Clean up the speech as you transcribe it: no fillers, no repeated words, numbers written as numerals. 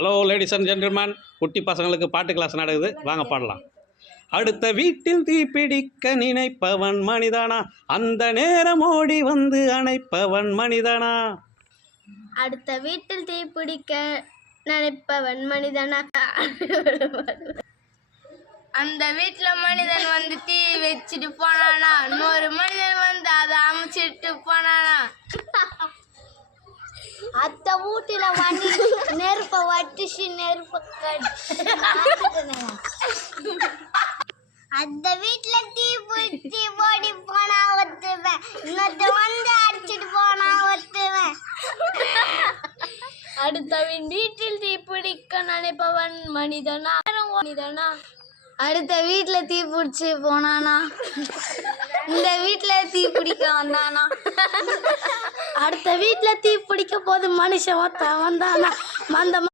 Hello ladies and gentleman, குட்டி பசங்களுக்கு பாட்டு கிளாஸ் நடக்குது, வாங்க பாடலாம். அடுத்த வீட்டில் தீப்பிடிக்க நினைப்பவன் மனிதனா, அந்த நேரம் ஓடி வந்து அணைப்பவன் மனிதனா. அடுத்த வீட்டில் தீப்பிடிக்க நினைப்பவன் மனிதனா, அந்த வீட்டில் மனிதன் வந்து தீ வச்சுட்டு போனானா, இன்னொரு மனிதன் வந்து அதை அமைச்சிட்டு போனானா. அத்த வீட்டுல வண்டி நெருப்ப வட்டுச்சு, நெருப்ப அந்த வீட்டுல தீ பிடிச்சி ஓடி போனா ஒத்துவேன், இன்னொருத்த வந்து அடிச்சுட்டு போனா ஒத்துவேன். அடுத்த வீட்டில் தீ பிடிக்க நினைப்பவன் மனிதனா மனிதனா. அடுத்த வீட்டுல தீ பிடிச்சி போனானா, இந்த வீட்டுல தீ பிடிக்க வந்தானா. அடுத்த வீட்டுல தீ பிடிக்க போது மனுஷன் வந்தானா.